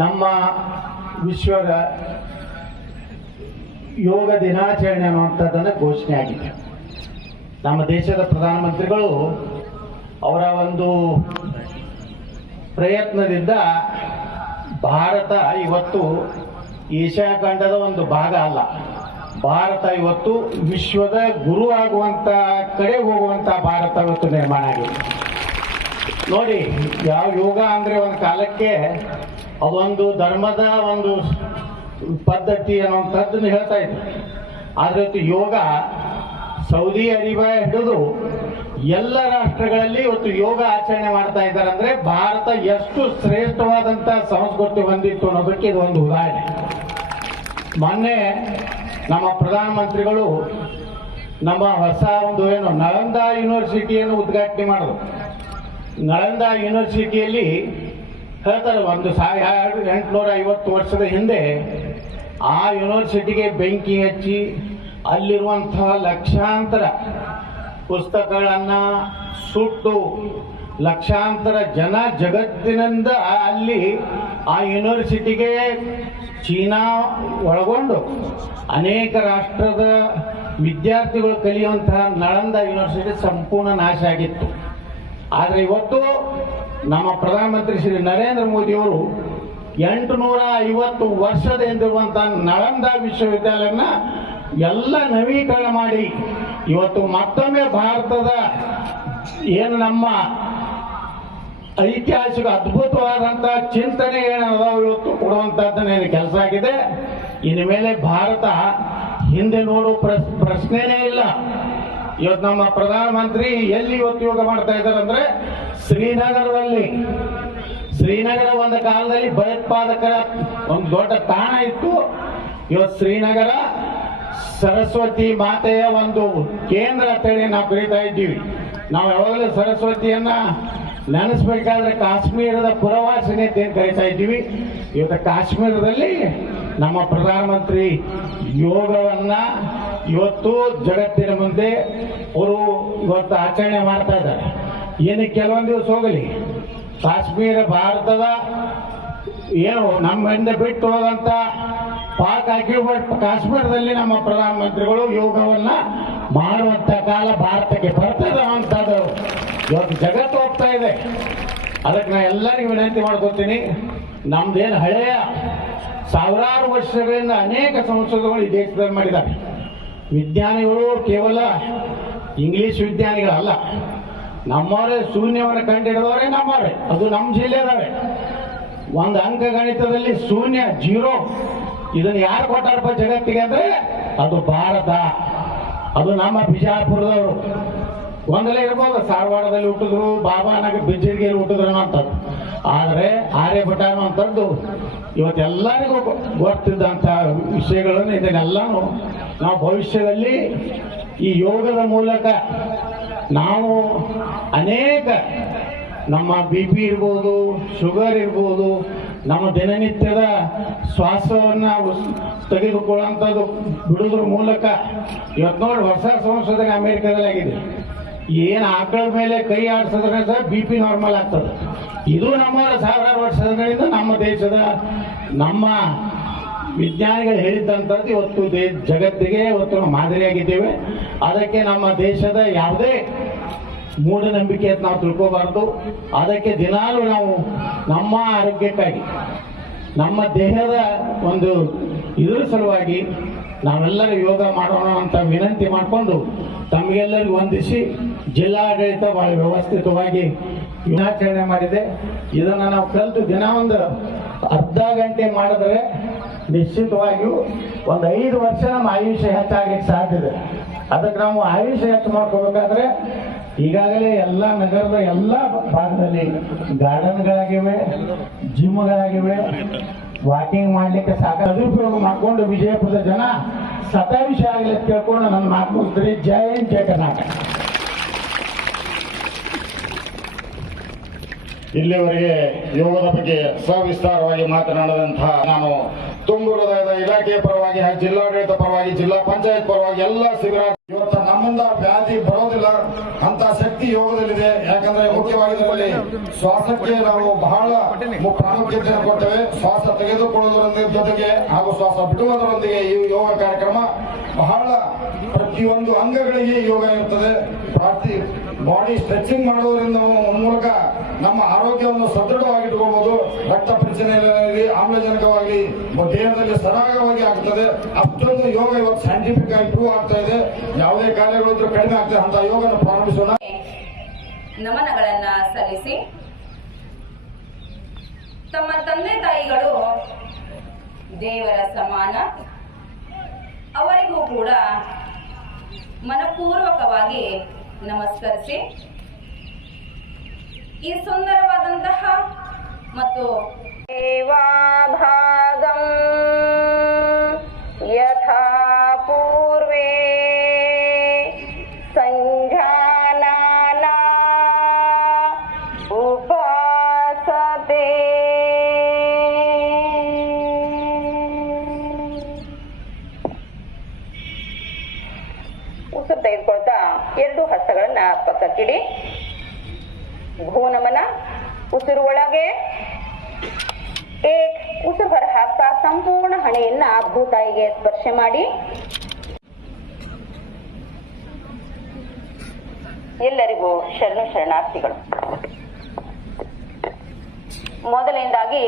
ನಮ್ಮ ವಿಶ್ವದ ಯೋಗ ದಿನಾಚರಣೆ ಅನ್ನುವಂಥದ್ದನ್ನು ಘೋಷಣೆ ಆಗಿದೆ. ನಮ್ಮ ದೇಶದ ಪ್ರಧಾನಮಂತ್ರಿಗಳು ಅವರ ಒಂದು ಪ್ರಯತ್ನದಿಂದ ಭಾರತ ಇವತ್ತು ಏಷ್ಯಾ ಖಂಡದ ಒಂದು ಭಾಗ ಅಲ್ಲ, ಭಾರತ ಇವತ್ತು ವಿಶ್ವದ ಗುರು ಆಗುವಂಥ ಕಡೆ ಹೋಗುವಂಥ ಭಾರತ ಇವತ್ತು ನಿರ್ಮಾಣ ಆಗಿದೆ. ನೋಡಿ, ಯಾವ ಯೋಗ ಅಂದರೆ ಒಂದು ಕಾಲಕ್ಕೆ ಅದೊಂದು ಧರ್ಮದ ಒಂದು ಪದ್ಧತಿ ಅನ್ನುವಂಥದ್ದನ್ನು ಹೇಳ್ತಾ ಇದ್ರು. ಆದರೆ ಇವತ್ತು ಯೋಗ ಸೌದಿ ಅರೇಬಿಯಾ ಹಿಡಿದು ಎಲ್ಲ ರಾಷ್ಟ್ರಗಳಲ್ಲಿ ಇವತ್ತು ಯೋಗ ಆಚರಣೆ ಮಾಡ್ತಾ ಇದ್ದಾರೆ. ಅಂದರೆ ಭಾರತ ಎಷ್ಟು ಶ್ರೇಷ್ಠವಾದಂಥ ಸಂಸ್ಕೃತಿ ಹೊಂದಿತ್ತು ಅನ್ನೋದಕ್ಕೆ ಇದು ಒಂದು ಉದಾಹರಣೆ. ಮೊನ್ನೆ ನಮ್ಮ ಪ್ರಧಾನಮಂತ್ರಿಗಳು ನಮ್ಮ ಹೊಸ ಒಂದು ನಳಂದಾ ಯೂನಿವರ್ಸಿಟಿಯನ್ನು ಉದ್ಘಾಟನೆ ಮಾಡಿದ್ರು. ನಳಂದಾ ಯೂನಿವರ್ಸಿಟಿಯಲ್ಲಿ ಹೇಳ್ತಾರೆ, 1850 ವರ್ಷದ ಹಿಂದೆ ಆ ಯೂನಿವರ್ಸಿಟಿಗೆ ಬೆಂಕಿ ಹಚ್ಚಿ ಅಲ್ಲಿರುವಂತಹ ಲಕ್ಷಾಂತರ ಪುಸ್ತಕಗಳನ್ನು ಸುಟ್ಟು ಲಕ್ಷಾಂತರ ಜನ ಜಗತ್ತಿನಿಂದ ಅಲ್ಲಿ ಆ ಯೂನಿವರ್ಸಿಟಿಗೆ ಚೀನಾ ಒಳಗೊಂಡು ಅನೇಕ ರಾಷ್ಟ್ರದ ವಿದ್ಯಾರ್ಥಿಗಳು ಕಲಿಯುವಂತಹ ನಳಂದಾ ಯೂನಿವರ್ಸಿಟಿ ಸಂಪೂರ್ಣ ನಾಶ ಆಗಿತ್ತು. ಆದರೆ ಇವತ್ತು ನಮ್ಮ ಪ್ರಧಾನಮಂತ್ರಿ ಶ್ರೀ ನರೇಂದ್ರ ಮೋದಿಯವರು 850 ವರ್ಷದ ಹಿಂದಿರುವಂಥ ನಳಂದಾ ವಿಶ್ವವಿದ್ಯಾಲಯನ ಎಲ್ಲ ನವೀಕರಣ ಮಾಡಿ ಇವತ್ತು ಮತ್ತೊಮ್ಮೆ ಭಾರತದ ಏನು ನಮ್ಮ ಐತಿಹಾಸಿಕ ಅದ್ಭುತವಾದಂಥ ಚಿಂತನೆ ಏನದಾವ ಇವತ್ತು ಕೊಡುವಂಥದ್ದನ್ನೇನು ಕೆಲಸ ಆಗಿದೆ. ಇನ್ನು ಮೇಲೆ ಭಾರತ ಹಿಂದೆ ನೋಡೋ ಪ್ರಶ್ನೆನೇ ಇಲ್ಲ. ಇವತ್ತು ನಮ್ಮ ಪ್ರಧಾನಮಂತ್ರಿ ಎಲ್ಲಿ ಇವತ್ತು ಯೋಗ ಮಾಡ್ತಾ ಇದ್ದಾರೆ ಅಂದರೆ ಶ್ರೀನಗರದಲ್ಲಿ. ಶ್ರೀನಗರ ಒಂದು ಕಾಲದಲ್ಲಿ ಭಯೋತ್ಪಾದಕರ ಒಂದು ದೊಡ್ಡ ತಾಣ ಇತ್ತು. ಇವತ್ತು ಶ್ರೀನಗರ ಸರಸ್ವತಿ ಮಾತೆಯ ಒಂದು ಕೇಂದ್ರ ಅಂತೇಳಿ ನಾವು ಕರೀತಾ ಇದ್ದೀವಿ. ನಾವು ಯಾವಾಗಲೂ ಸರಸ್ವತಿಯನ್ನ ನೆನೆಸ್ಬೇಕಾದ್ರೆ ಕಾಶ್ಮೀರದ ಪುರವಾಸಿನಿ ಅಂತ ಏನು ಕರೀತಾ ಇದ್ದೀವಿ. ಇವತ್ತು ಕಾಶ್ಮೀರದಲ್ಲಿ ನಮ್ಮ ಪ್ರಧಾನಮಂತ್ರಿ ಯೋಗವನ್ನ ಇವತ್ತು ಜಗತ್ತಿನ ಮುಂದೆ ಅವರು ಇವತ್ತು ಆಚರಣೆ ಮಾಡ್ತಾ ಇದ್ದಾರೆ. ಏನು ಕೆಲವೊಂದು ದಿವಸ ಹೋಗಲಿ, ಕಾಶ್ಮೀರ ಭಾರತದ ಏನು ನಮ್ಮಿಂದ ಬಿಟ್ಟು ಹೋದಂಥ ಪಾಕ್ ಆಕ್ಯುಪೈಡ್ ಕಾಶ್ಮೀರದಲ್ಲಿ ನಮ್ಮ ಪ್ರಧಾನಮಂತ್ರಿಗಳು ಯೋಗವನ್ನ ಮಾಡುವಂಥ ಕಾಲ ಭಾರತಕ್ಕೆ ಬರ್ತದೆ ಅಂತದ್ದು ಇವತ್ತು ಜಗತ್ತು ಹೋಗ್ತಾ ಇದೆ. ಅದಕ್ಕೆ ನಾನು ಎಲ್ಲರಿಗೂ ವಿನಂತಿ ಮಾಡ್ಕೊತೀನಿ, ನಮ್ದೇನು ಹಳೆಯ ಸಾವಿರಾರು ವರ್ಷಗಳಿಂದ ಅನೇಕ ಸಂಶೋಧನೆಗಳು ಈ ದೇಶದಲ್ಲಿ ಮಾಡಿದ್ದಾರೆ. ವಿಜ್ಞಾನಿಗಳು ಕೇವಲ ಇಂಗ್ಲಿಷ್ ವಿಜ್ಞಾನಿಗಳಲ್ಲ, ನಮ್ಮವರೇ ಶೂನ್ಯವನ್ನು ಕಂಡುಹಿಡಿದವರೇ ನಮ್ಮವರೇ. ಅದು ನಮ್ಮ ಜಿಲ್ಲೆದವರೇ. ಒಂದು ಅಂಕ ಗಣಿತದಲ್ಲಿ ಶೂನ್ಯ, 0, ಇದನ್ನು ಯಾರು ಕೊಟ್ಟಾರಪ್ಪ ಜಗತ್ತಿಗೆ ಅಂದರೆ ಅದು ಭಾರತ. ಅದು ನಮ್ಮ ಬಿಜಾಪುರದವರು. ಒಂದಲೇ ಇರ್ಬೋದು, ಧಾರವಾಡದಲ್ಲಿ ಹುಟ್ಟಿದ್ರು, ಬಾಬಾನಗರ ಬಿಜ್ಜರಿಗೆಯಲ್ಲಿ ಹುಟ್ಟಿದ್ರು ಅನ್ನೋಂಥದ್ದು. ಆದರೆ ಆರ್ಯಭಟ ಅನ್ನುವಂಥದ್ದು ಇವತ್ತೆಲ್ಲರಿಗೂ ಗೊತ್ತಿದ್ದಂಥ ವಿಷಯಗಳನ್ನು ಇದನ್ನೆಲ್ಲನೂ ನಾವು ಭವಿಷ್ಯದಲ್ಲಿ ಈ ಯೋಗದ ಮೂಲಕ ನಾವು ಅನೇಕ ನಮ್ಮ BP ಇರ್ಬೋದು, ಶುಗರ್ ಇರ್ಬೋದು, ನಮ್ಮ ದಿನನಿತ್ಯದ ಶ್ವಾಸವನ್ನು ತೆಗೆದುಕೊಳ್ಳುವಂಥದ್ದು ಬಿಡೋದ್ರ ಮೂಲಕ ಇವತ್ತು ನೋಡಿ ಹೊಸ ಸಂಶೋಧನೆ ಅಮೆರಿಕದಲ್ಲಿ ಆಗಿದೆ. ಏನು ಆಕಳ ಮೇಲೆ ಕೈ ಆಡಿಸಿದ್ರೆ ಸಹ BP ನಾರ್ಮಲ್ ಆಗ್ತದೆ. ಇದು ನಮ್ಮ ಸಾವಿರಾರು ವರ್ಷಗಳಿಂದ ನಮ್ಮ ದೇಶದ ನಮ್ಮ ವಿಜ್ಞಾನಿಗಳು ಹೇಳಿದ್ದಂಥದ್ದು ಇವತ್ತು ಜಗತ್ತಿಗೆ ಇವತ್ತು ನಾವು ಮಾದರಿಯಾಗಿದ್ದೇವೆ. ಅದಕ್ಕೆ ನಮ್ಮ ದೇಶದ ಯಾವುದೇ ಮೂಢನಂಬಿಕೆ ಅಂತ ನಾವು ತಿಳ್ಕೋಬಾರ್ದು. ಅದಕ್ಕೆ ದಿನಾಲೂ ನಾವು ನಮ್ಮ ಆರೋಗ್ಯಕ್ಕಾಗಿ ನಮ್ಮ ದೇಹದ ಒಂದು ಇದರ ಸಲುವಾಗಿ ನಾವೆಲ್ಲರೂ ಯೋಗ ಮಾಡೋಣ ಅಂತ ವಿನಂತಿ ಮಾಡಿಕೊಂಡು ತಮಗೆಲ್ಲರಿಗೂ ವಂದಿಸಿ ಜಿಲ್ಲಾಡಳಿತ ಬಹಳ ವ್ಯವಸ್ಥಿತವಾಗಿ ದಿನಾಚರಣೆ ಮಾಡಿದೆ. ಇದನ್ನು ನಾವು ಕಲಿತು ದಿನ ಒಂದು ಅರ್ಧ ಗಂಟೆ ಮಾಡಿದ್ರೆ ನಿಶ್ಚಿತವಾಗಿಯೂ ಒಂದು 5 ವರ್ಷ ನಮ್ಮ ಆಯುಷ್ಯ ಹೆಚ್ಚಾಗಲಿಕ್ಕೆ ಸಾಧ್ಯ ಇದೆ. ಅದಕ್ಕೆ ನಾವು ಆಯುಷ್ಯ ಹೆಚ್ಚು ಮಾಡ್ಕೋಬೇಕಾದ್ರೆ ಈಗಾಗಲೇ ಎಲ್ಲ ನಗರದ ಎಲ್ಲ ಭಾಗದಲ್ಲಿ ಗಾರ್ಡನ್ಗಳಾಗಿವೆ, ಜಿಮ್ಗಳಾಗಿವೆ. ವಾಕಿಂಗ್ ಮಾಡಲಿಕ್ಕೆ ಸಾಕಷ್ಟು ಸದುಪಯೋಗ ಮಾಡಿಕೊಂಡು ವಿಜಯಪುರದ ಜನ ಸತಾವಿಷ ಆಗಲಿ ಕೇಳ್ಕೊಂಡು ನನ್ನ ಮಾತು ಮುಗಿಸ್ರಿ. ಜೈ ಹಿಂದ್, ಜೈ ಕರ್ನಾಟಕ. ಇಲ್ಲಿವರೆಗೆ ಯೋಗದ ಬಗ್ಗೆ ಸವಿಸ್ತಾರವಾಗಿ ಮಾತನಾಡಿದಂತಹ ನಾನು ತುಂಬು ಹೃದಯದ ಇಲಾಖೆಯ ಪರವಾಗಿ ಹಾಗೂ ಜಿಲ್ಲಾಡಳಿತ ಪರವಾಗಿ ಜಿಲ್ಲಾ ಪಂಚಾಯತ್ ಪರವಾಗಿ ಎಲ್ಲ ಶಿಬಿರ ಇವತ್ತು ನಮ್ಮಿಂದ ವ್ಯಾಧಿ ಬರೋದಿಲ್ಲ ಅಂತ ಶಕ್ತಿ ಯೋಗದಲ್ಲಿದೆ. ಯಾಕಂದ್ರೆ ಮುಖ್ಯವಾಗಿ ಇದರಲ್ಲಿ ಶ್ವಾಸಕ್ಕೆ ನಾವು ಬಹಳ ಪ್ರಾಮುಖ್ಯತೆಯನ್ನು ಕೊಡ್ತೇವೆ. ಶ್ವಾಸ ತೆಗೆದುಕೊಳ್ಳುವುದರ ಜೊತೆಗೆ ಹಾಗೂ ಶ್ವಾಸ ಬಿಡುವುದರೊಂದಿಗೆ ಈ ಯೋಗ ಕಾರ್ಯಕ್ರಮ ಬಹಳ ಪ್ರತಿಯೊಂದು ಅಂಗಗಳಿಗೆ ಯೋಗ ಇರ್ತದೆ. ಬಾಡಿ ಸ್ಟ್ರೆಚಿಂಗ್ ಮಾಡೋದ್ರಿಂದ ಮೂಲಕ ನಮ್ಮ ಆರೋಗ್ಯವನ್ನು ಸದೃಢವಾಗಿಟ್ಕೊಳ್ಬಹುದು. ರಕ್ತ ಪರಿಚಲನೆಯಲ್ಲಿ ಆಮ್ಲಜನಕವಾಗಿ ದೇಹದಲ್ಲಿ ಸರಾಗವಾಗಿ ಆಗ್ತದೆ. ಅಷ್ಟೊಂದು ಯೋಗ ಇವತ್ತು ಸೈಂಟಿಫಿಕ್ ಆಗಿ ಪ್ರೂವ್ ಆಗ್ತಾ ಇದೆ. ಯಾವುದೇ ಕಾರ್ಯಗಳಿದ್ರೂ ಕಡಿಮೆ ಆಗ್ತದೆ. ಅಂತ ಯೋಗನ ಪ್ರಾರಂಭಿಸೋಣ. ನಮನಗಳನ್ನ ಸಲ್ಲಿಸಿ ತಮ್ಮ ತಂದೆ ತಾಯಿಗಳು ದೇವರ ಸಮಾನ, ಅವರಿಗೂ ಕೂಡ ಮನಪೂರ್ವಕವಾಗಿ ನಮಸ್ಕರಿಸಿ ಈ ಸುಂದರವಾದಂತಹ ಮತ್ತು ಸೇವಾಭಾಗಂ ಯಥಾ ಪೂರ್ವೇ ಸಂಜಾನಾನ ಉಪಾಸತೆ ಉಸಿರು ತೆಗೆದುಕೊಳ್ತಾ ಎರಡು ಹಸ್ತಗಳನ್ನ ಪಕ್ಕಕ್ಕಿಡಿ. ಭೂನಮನ, ಉಸಿರು ಒಳಗೆ ಉಸಿರು ಹೊರ ಹಾಕ್ತಾ ಸಂಪೂರ್ಣ ಹಣೆಯನ್ನ ಭೂತಾಯಿಗೆ ಸ್ಪರ್ಶ ಮಾಡಿ. ಎಲ್ಲರಿಗೂ ಶರಣಾರ್ಥಿಗಳು. ಮೊದಲನೇದಾಗಿ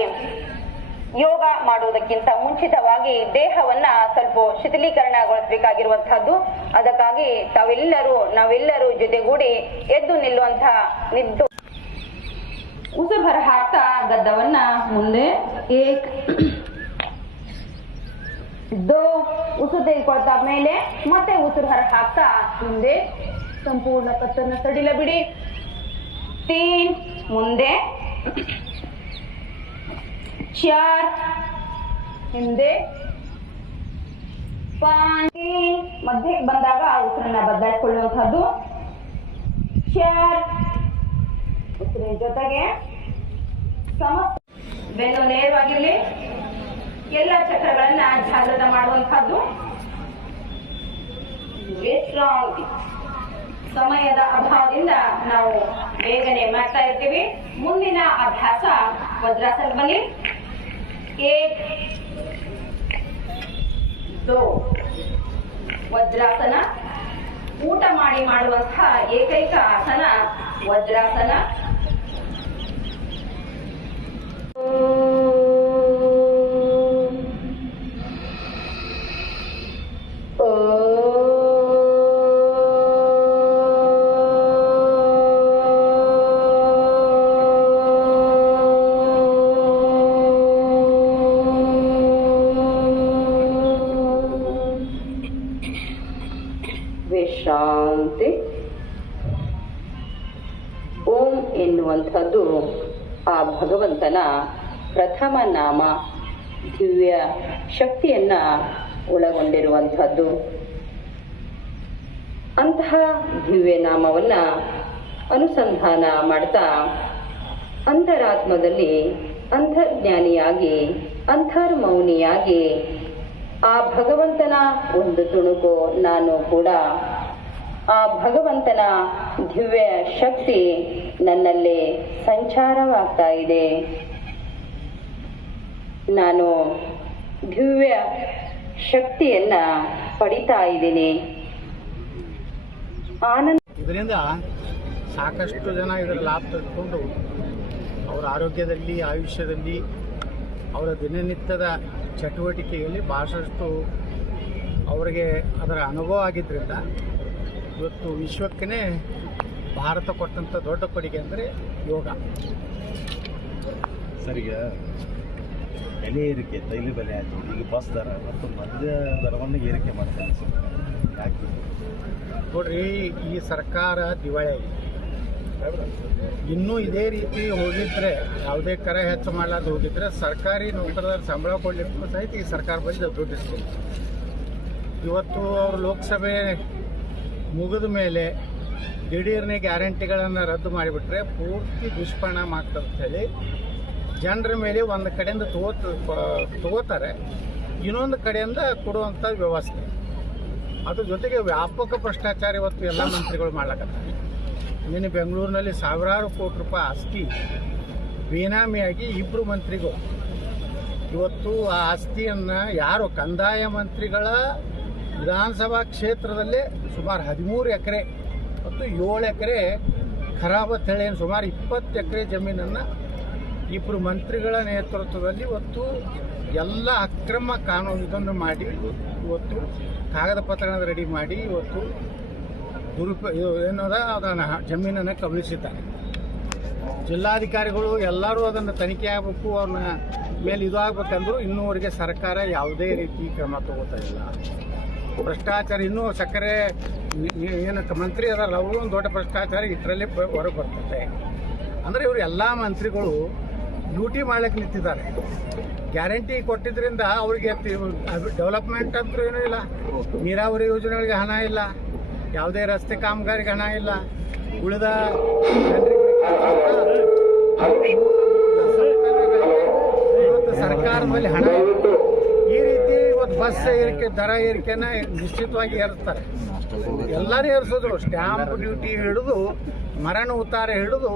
ಯೋಗ ಮಾಡುವುದಕ್ಕಿಂತ ಮುಂಚಿತವಾಗಿ ದೇಹವನ್ನ ಸ್ವಲ್ಪ ಶಿಥಿಲೀಕರಣಗೊಳಿಸಬೇಕಾಗಿರುವಂತಹದ್ದು. ಅದಕ್ಕಾಗಿ ನಾವೆಲ್ಲರೂ ಜೊತೆಗೂಡಿ ಎದ್ದು ನಿದ್ದು ಉಸಿರು ಹೊರ ಹಾಕ್ತಾ ಗದ್ದವನ್ನ ಮುಂದೆ ಉಸಿರು ತೆಗೆದುಕೊಳ್ತಾ ಮೇಲೆ ಮತ್ತೆ ಉಸಿರು ಹೊರ ಹಾಕ್ತಾ ಮುಂದೆ ಸಂಪೂರ್ಣ ಕತ್ತನ್ನು ಸಡಿಲ ಬಿಡಿ. 3 ಮುಂದೆ 4 ಹಿಂದೆ 5 ಮಧ್ಯಕ್ಕೆ ಬಂದಾಗ ಉಸಿರನ್ನ ಬದಲಾಯಿಸಿಕೊಳ್ಳುವಂತಹದ್ದು. 4 ಉಸಿರಿನ ಜೊತೆಗೆ ಬೆನ್ನು ನೇರವಾಗಿರಲಿ. ಎಲ್ಲ ಚಕ್ರಗಳನ್ನ ಜಾಗೃತ ಮಾಡುವಂತಹದ್ದು. ವಿಶ್ರಾಂತಿ. ಸಮಯದ ಅಭಾವದಿಂದ ನಾವು ಬೇಗನೆ ಮಾಡ್ತಾ ಇರ್ತೀವಿ. ಮುಂದಿನ ಅಭ್ಯಾಸ ವಜ್ರಾಸನ. ಬನ್ನಿ. 1 2 ವಜ್ರಾಸನ. ಊಟ ಮಾಡುವಂತಹ ಏಕೈಕ ಆಸನ ವಜ್ರಾಸನ. ವಿಶ್ರಾಂತಿ. ಓಂ ಎನ್ನುವಂಥದ್ದು ಆ ಭಗವಂತನ ಪ್ರಥಮ ನಾಮ, ದಿವ್ಯ ಶಕ್ತಿಯನ್ನ ಒಳಗೊಂಡಿರುವಂಥದ್ದು. ಅಂತಹ ದಿವ್ಯ ನಾಮವನ್ನ ಅನುಸಂಧಾನ ಮಾಡ್ತಾ ಅಂತರಾತ್ಮದಲ್ಲಿ ಅಂತರ್ಜ್ಞಾನಿಯಾಗಿ ಅಂತರ್ಮೌನಿಯಾಗಿ ಆ ಭಗವಂತನ ಒಂದು ತುಣುಕು ನಾನು ಕೂಡ. ಆ ಭಗವಂತನ ದಿವ್ಯ ಶಕ್ತಿ ನನ್ನಲ್ಲಿ ಸಂಚಾರವಾಗ್ತಾ ಇದೆ. ನಾನು ದಿವ್ಯ ಶಕ್ತಿಯನ್ನ ಪಡಿತಾ ಇದ್ದೀನಿ. ಇದರಿಂದ ಸಾಕಷ್ಟು ಜನ ಇದರ ಲಾಭ ತೆಗೆದುಕೊಂಡು ಅವರ ಆರೋಗ್ಯದಲ್ಲಿ, ಆಯುಷ್ಯದಲ್ಲಿ, ಅವರ ದಿನನಿತ್ಯದ ಚಟುವಟಿಕೆಯಲ್ಲಿ ಭಾಳಷ್ಟು ಅವರಿಗೆ ಅದರ ಅನುಭವ ಆಗಿದ್ದರಿಂದ ಇವತ್ತು ವಿಶ್ವಕ್ಕೇ ಭಾರತ ಕೊಟ್ಟಂಥ ದೊಡ್ಡ ಕೊಡುಗೆ ಅಂದರೆ ಯೋಗ. ಸರಿಗ ಬೆಲೆ ಏರಿಕೆ, ತೈಲ ಬೆಲೆ ಆಯಿತು, ಈಗ ಬಸ್ ದರ ಮತ್ತು ಮದ್ಯ ದರವನ್ನು ಏರಿಕೆ ಮಾಡ್ತಾರೆ. ಯಾಕೆ ನೋಡ್ರಿ, ಈ ಸರ್ಕಾರ ದಿವಾಳಿ ಆಗಿದೆ. ಇನ್ನೂ ಇದೇ ರೀತಿ ಹೋಗಿದ್ರೆ, ಯಾವುದೇ ಕರ ಹೆಚ್ಚು ಮಾಡಲಾರ್ದು ಹೋಗಿದ್ರೆ ಸರ್ಕಾರಿ ನೌಕರರ ಸಂಬಳ ಕೊಡಲಿಕ್ಕೂ ಸಹಿತ ಈ ಸರ್ಕಾರ ಬಂದು ದುಡ್ಡಿಸ್ತೀವಿ. ಇವತ್ತು ಅವರು ಲೋಕಸಭೆ ಮುಗಿದ ಮೇಲೆ ದಿಢೀರ್ನೆ ಗ್ಯಾರಂಟಿಗಳನ್ನು ರದ್ದು ಮಾಡಿಬಿಟ್ರೆ ಪೂರ್ತಿ ದುಷ್ಪರಿಣಾಮ ಆಗ್ತದೆ ಹೇಳಿ ಜನರ ಮೇಲೆ ಒಂದು ಕಡೆಯಿಂದ ತಗೋತಾರೆ, ಇನ್ನೊಂದು ಕಡೆಯಿಂದ ಕೊಡುವಂಥ ವ್ಯವಸ್ಥೆ. ಅದ್ರ ಜೊತೆಗೆ ವ್ಯಾಪಕ ಭ್ರಷ್ಟಾಚಾರ ಇವತ್ತು ಎಲ್ಲ ಮಂತ್ರಿಗಳು ಮಾಡ್ಲಕತ್ತಾರೆ. ನಿನ್ನೆ ಬೆಂಗಳೂರಿನಲ್ಲಿ ಸಾವಿರಾರು ಕೋಟಿ ರೂಪಾಯಿ ಆಸ್ತಿ ಬೇನಾಮಿಯಾಗಿ ಇಬ್ಬರು ಮಂತ್ರಿಗಳು ಇವತ್ತು ಆ ಆಸ್ತಿಯನ್ನು ಯಾರು ಕಂದಾಯ ಮಂತ್ರಿಗಳ ವಿಧಾನಸಭಾ ಕ್ಷೇತ್ರದಲ್ಲೇ ಸುಮಾರು 13 ಎಕರೆ ಮತ್ತು 7 ಎಕರೆ ಖರಾಬ ತಳೆಯನ್ನು ಸುಮಾರು 20 ಎಕರೆ ಜಮೀನನ್ನು ಇಬ್ಬರು ಮಂತ್ರಿಗಳ ನೇತೃತ್ವದಲ್ಲಿ ಇವತ್ತು ಎಲ್ಲ ಅಕ್ರಮ ಕಾನೂನು ಇದನ್ನು ಮಾಡಿ ಇವತ್ತು ಕಾಗದ ಪತ್ರಗಳನ್ನು ರೆಡಿ ಮಾಡಿ ಇವತ್ತು ಏನದ ಅದನ್ನು ಜಮೀನನ್ನು ಕಬಳಿಸಿದ್ದಾರೆ. ಜಿಲ್ಲಾಧಿಕಾರಿಗಳು ಎಲ್ಲರೂ ಅದನ್ನು ತನಿಖೆ ಆಗಬೇಕು, ಅವ್ರನ್ನ ಮೇಲೆ ಇದು ಆಗಬೇಕಂದ್ರೂ ಇನ್ನೂವರೆಗೆ ಸರ್ಕಾರ ಯಾವುದೇ ರೀತಿ ಕ್ರಮ ತಗೋತಾ ಇಲ್ಲ. ಭ್ರಷ್ಟಾಚಾರ ಇನ್ನೂ ಸಕ್ಕರೆ ಏನು ಮಂತ್ರಿ ಅದಾರಲ್ಲ ಅವರು ಒಂದು ದೊಡ್ಡ ಭ್ರಷ್ಟಾಚಾರ ಇದರಲ್ಲಿ ಹೊರಗೆ ಬರ್ತದೆ. ಅಂದರೆ ಇವರು ಎಲ್ಲ ಮಂತ್ರಿಗಳು ಡ್ಯೂಟಿ ಮಾಡ್ಲಿಕ್ಕೆ ನಿಂತಿದ್ದಾರೆ. ಗ್ಯಾರಂಟಿ ಕೊಟ್ಟಿದ್ದರಿಂದ ಅವರಿಗೆ ಡೆವಲಪ್ಮೆಂಟ್ ಅಂತೂ ಏನೂ ಇಲ್ಲ, ನೀರಾವರಿ ಯೋಜನೆಗಳಿಗೆ ಹಣ ಇಲ್ಲ, ಯಾವುದೇ ರಸ್ತೆ ಕಾಮಗಾರಿಗೆ ಹಣ ಇಲ್ಲ, ಉಳಿದ ಇವತ್ತು ಸರ್ಕಾರದ ಮೇಲೆ ಹಣ ಇತ್ತು. ಈ ರೀತಿ ಇವತ್ತು ಬಸ್ ಏರಿಕೆ ದರ ಏರಿಕೆನ ನಿಶ್ಚಿತವಾಗಿ ಏರಿಸ್ತಾರೆ. ಎಲ್ಲರೂ ಏರಿಸಿದ್ರು, ಸ್ಟ್ಯಾಂಪ್ ಡ್ಯೂಟಿ ಹಿಡಿದು ಮರಣ ಉತ್ತಾರ ಹಿಡಿದು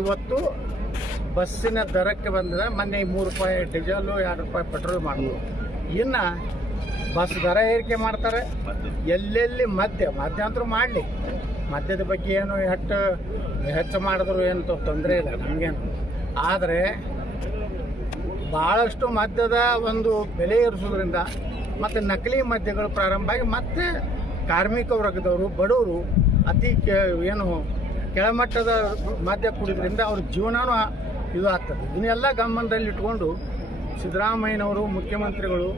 ಇವತ್ತು ಬಸ್ಸಿನ ದರಕ್ಕೆ ಬಂದಿದೆ. ಮೊನ್ನೆ 3 ರೂಪಾಯಿ ಡೀಸೆಲು 2 ರೂಪಾಯಿ ಪೆಟ್ರೋಲ್ ಮಾಡಿದ್ರು. ಇನ್ನು ಬಸ್ ದರ ಏರಿಕೆ ಮಾಡ್ತಾರೆ. ಎಲ್ಲೆಲ್ಲಿ ಮಧ್ಯಾಂತರ ಮಾಡಲಿ, ಮದ್ಯದ ಬಗ್ಗೆ ಏನು ಹೆಚ್ಚು ಮಾಡಿದ್ರು ಏನು ತೊಂದರೆ ಇಲ್ಲ ನಮಗೇನು. ಆದರೆ ಭಾಳಷ್ಟು ಮದ್ಯದ ಒಂದು ಬೆಲೆ ಏರಿಸೋದ್ರಿಂದ ಮತ್ತು ನಕಲಿ ಮದ್ಯಗಳು ಪ್ರಾರಂಭ ಆಗಿ ಮತ್ತೆ ಕಾರ್ಮಿಕ ವರ್ಗದವರು, ಬಡವರು ಅತಿ ಏನು ಕೆಳಮಟ್ಟದ ಮದ್ಯ ಕುಡಿದ್ರಿಂದ ಅವ್ರ ಜೀವನನೂ ಇದು ಆಗ್ತದೆ. ಇದನ್ನೆಲ್ಲ ಗಮನದಲ್ಲಿಟ್ಕೊಂಡು ಸಿದ್ದರಾಮಯ್ಯನವರು ಮುಖ್ಯಮಂತ್ರಿಗಳು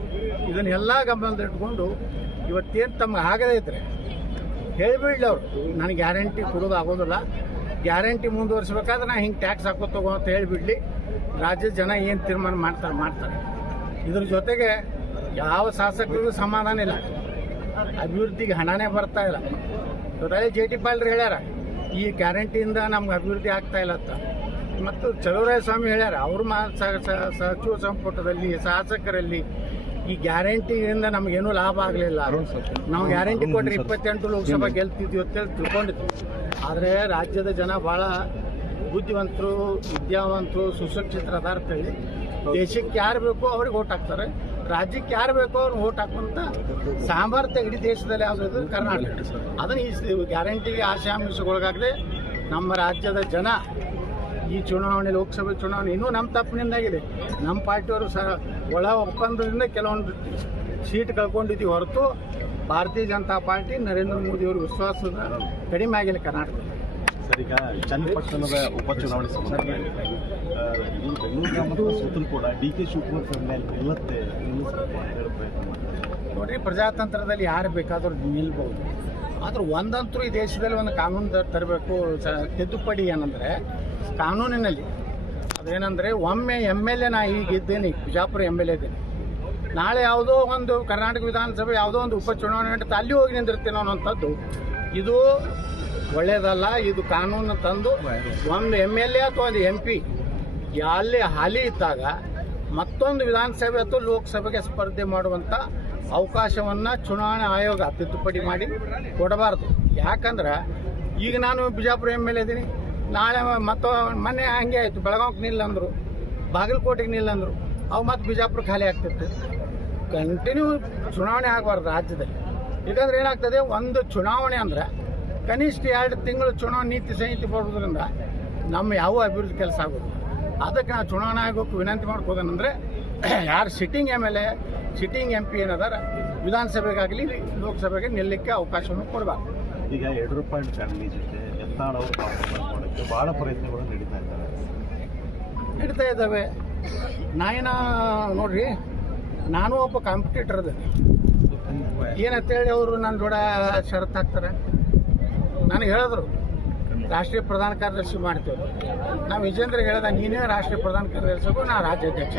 ಇದನ್ನೆಲ್ಲ ಗಮನದಲ್ಲಿಟ್ಕೊಂಡು ಇವತ್ತೇನು ತಮ್ಗೆ ಆಗದೇ ಇದ್ದರೆ ಹೇಳಿಬಿಡ್ಲಿ, ಅವರು ನನಗೆ ಗ್ಯಾರಂಟಿ ಕೊಡೋದು ಆಗೋದಿಲ್ಲ, ಗ್ಯಾರಂಟಿ ಮುಂದುವರಿಸ್ಬೇಕಾದ್ರೆ ನಾನು ಹಿಂಗೆ ಟ್ಯಾಕ್ಸ್ ಹಾಕೋತಗೋ ಅಂತ ಹೇಳಿಬಿಡ್ಲಿ. ರಾಜ್ಯದ ಜನ ಏನು ತೀರ್ಮಾನ ಮಾಡ್ತಾರೆ. ಇದ್ರ ಜೊತೆಗೆ ಯಾವ ಶಾಸಕರಿಗೂ ಸಮಾಧಾನ ಇಲ್ಲ, ಅಭಿವೃದ್ಧಿಗೆ ಹಣನೇ ಬರ್ತಾ ಇಲ್ಲ. ಜೊತೆಗೆ JT ಪಾಲ್ರು ಹೇಳ್ಯಾರ ಈ ಗ್ಯಾರಂಟಿಯಿಂದ ನಮ್ಗೆ ಅಭಿವೃದ್ಧಿ ಆಗ್ತಾ ಇಲ್ಲ ಅಂತ. ಮತ್ತು ಚಲುವರಾಯಸ್ವಾಮಿ ಹೇಳ್ಯಾರ ಅವರು ಸಚಿವ ಸಂಪುಟದಲ್ಲಿ ಶಾಸಕರಲ್ಲಿ ಈ ಗ್ಯಾರಂಟಿಯಿಂದ ನಮಗೇನೂ ಲಾಭ ಆಗಲಿಲ್ಲ, ನಾವು ಗ್ಯಾರಂಟಿ ಕೊಟ್ಟರೆ 28 ಲೋಕಸಭಾ ಗೆಲ್ತಿದ್ವಿ ಅಂತೇಳಿ ತಿಳ್ಕೊಂಡಿದ್ವಿ. ಆದರೆ ರಾಜ್ಯದ ಜನ ಭಾಳ ಬುದ್ಧಿವಂತರು, ವಿದ್ಯಾವಂತರು, ಸುಶಿಕ್ಷಿತರಾದ ಅಂತೇಳಿ ದೇಶಕ್ಕೆ ಯಾರು ಬೇಕೋ ಅವ್ರಿಗೆ ಓಟ್ ಹಾಕ್ತಾರೆ, ರಾಜ್ಯಕ್ಕೆ ಯಾರು ಬೇಕೋ ಅವ್ರಿಗೆ ಓಟ್ ಹಾಕುವಂಥ ಸಾಮರ್ಥ್ಯ ಇಡೀ ದೇಶದಲ್ಲಿ ಯಾವುದಿದೆ ಕರ್ನಾಟಕ. ಅದನ್ನು ಈ ಗ್ಯಾರಂಟಿಗೆ ಆಶಾಮಿಷಗೊಳಗಾಗದೆ ನಮ್ಮ ರಾಜ್ಯದ ಜನ ಈ ಚುನಾವಣೆ, ಲೋಕಸಭೆ ಚುನಾವಣೆ ಇನ್ನೂ ನಮ್ಮ ತಪ್ಪಿನಿಂದಾಗಿದೆ. ನಮ್ಮ ಪಾರ್ಟಿಯವರು ಒಳ ಒಪ್ಪಂದದಿಂದ ಕೆಲವೊಂದು ಸೀಟ್ ಕಳ್ಕೊಂಡಿದ್ದೀವಿ ಹೊರತು ಭಾರತೀಯ ಜನತಾ ಪಾರ್ಟಿ ನರೇಂದ್ರ ಮೋದಿಯವರು ವಿಶ್ವಾಸದ ಕಡಿಮೆ ಆಗಿಲ್ಲ ಕರ್ನಾಟಕ. ಸರ್, ಈಗ ಚನ್ನಪಟ್ಟಣದ ಉಪಚುನಾವಣೆ ಸಂಬಂಧವಾಗಿ ಬೆಂಗಳೂರು ಮತ್ತು ಸುತ್ತಲೂ ಕೂಡ DK ಶಿವಕುಮಾರ್ ಮೇಲೆ ನಿಲ್ಲುತ್ತೆ ಹೇಳೋ ಪ್ರಯತ್ನ ಮಾಡ್ತಾರೆ. ನೋಡ್ರಿ, ಪ್ರಜಾತಂತ್ರದಲ್ಲಿ ಯಾರು ಬೇಕಾದರೂ ನಿಲ್ಬೋದು. ಆದ್ರೆ ಒಂದಂತರೂ ಈ ದೇಶದಲ್ಲಿ ಒಂದು ಕಾನೂನು ತರಬೇಕು. ತಿದ್ದುಪಡಿ ಏನಂದರೆ ಕಾನೂನಿನಲ್ಲಿ ಅದೇನೆಂದರೆ ಒಮ್ಮೆ MLA ನಾ ಈಗ ಇದ್ದೇನೆ, ಬಿಜಾಪುರ MLA ಇದ್ದೇನೆ, ನಾಳೆ ಯಾವುದೋ ಒಂದು ಕರ್ನಾಟಕ ವಿಧಾನಸಭೆ ಯಾವುದೋ ಒಂದು ಉಪಚುನಾವಣೆ ನಡೀತಾ ಅಲ್ಲಿ ಹೋಗಿ ನಿಂದಿರ್ತೇನೆ ಅನ್ನೋಂಥದ್ದು ಇದು ಒಳ್ಳೆಯದಲ್ಲ. ಇದು ಕಾನೂನು ತಂದು ಒಂದು MLA ಅಥವಾ ಒಂದು MP ಅಲ್ಲಿ ಹಾಲಿ ಇದ್ದಾಗ ಮತ್ತೊಂದು ವಿಧಾನಸಭೆ ಅಥವಾ ಲೋಕಸಭೆಗೆ ಸ್ಪರ್ಧೆ ಮಾಡುವಂಥ ಅವಕಾಶವನ್ನು ಚುನಾವಣಾ ಆಯೋಗ ತಿದ್ದುಪಡಿ ಮಾಡಿ ಕೊಡಬಾರ್ದು. ಯಾಕಂದ್ರೆ ಈಗ ನಾನು ಬಿಜಾಪುರ MLA ಇದ್ದೀನಿ, ನಾಳೆ ಮೊನ್ನೆ ಹಂಗೆ ಆಯಿತು, ಬೆಳಗಾವಿಗೆ ನಿಲ್ಲಂದರು, ಬಾಗಲಕೋಟೆಗೆ ನಿಲ್ಲಂದರು, ಅವು ಮತ್ತೆ ಬಿಜಾಪುರ ಖಾಲಿ ಆಗ್ತಿತ್ತು. ಕಂಟಿನ್ಯೂ ಚುನಾವಣೆ ಆಗಬಾರ್ದು ರಾಜ್ಯದಲ್ಲಿ. ಯಾಕಂದ್ರೆ ಏನಾಗ್ತದೆ, ಒಂದು ಚುನಾವಣೆ ಅಂದರೆ ಕನಿಷ್ಠ 2 ತಿಂಗಳು ಚುನಾವಣೆ ನೀತಿ ಸಂಹಿತೆ ಬರೋದ್ರಿಂದ ನಮ್ಮ ಯಾವ ಅಭಿವೃದ್ಧಿ ಕೆಲಸ ಆಗೋದು. ಅದಕ್ಕೆ ನಾವು ಚುನಾವಣಾ ಆಯೋಗಕ್ಕೆ ವಿನಂತಿ ಮಾಡ್ಕೋದೇನೆಂದರೆ ಯಾರು ಸಿಟ್ಟಿಂಗ್ MLA, ಸಿಟ್ಟಿಂಗ್ MP ಏನದಾರ ವಿಧಾನಸಭೆಗಾಗಲಿ ಲೋಕಸಭೆಗೆ ನಿಲ್ಲಕ್ಕೆ ಅವಕಾಶವನ್ನು ಕೊಡಬಾರ್ದು. ಈಗ ಯಡಿಯೂರಪ್ಪ ಫ್ಯಾಮಿಲಿ ಜೊತೆ ಯತ್ನಾಳ್ ಅವರು ಮಾಡೋಕ್ಕೆ ಭಾಳ ಪ್ರಯತ್ನಗಳು ನಡೀತಾ ಇದ್ದಾವೆ. ನೋಡ್ರಿ, ನಾನು ಒಬ್ಬ ಕಾಂಪಿಟೇಟರ್ ಅದ ಏನಂತೇಳಿ ಅವರು ನನ್ನ ಜೋಡ ಷರತ್ತು ಹಾಕ್ತಾರೆ. ನನಗೆ ಹೇಳಿದ್ರು ರಾಷ್ಟ್ರೀಯ ಪ್ರಧಾನ ಕಾರ್ಯದರ್ಶಿ ಮಾಡ್ತೇವೆ. ನಾವು ವಿಜೇಂದ್ರ ಹೇಳ್ದ, ನೀನೇ ರಾಷ್ಟ್ರೀಯ ಪ್ರಧಾನ ಕಾರ್ಯದರ್ಶಿಗೂ ನಾ ರಾಜ್ಯಾಧ್ಯಕ್ಷ.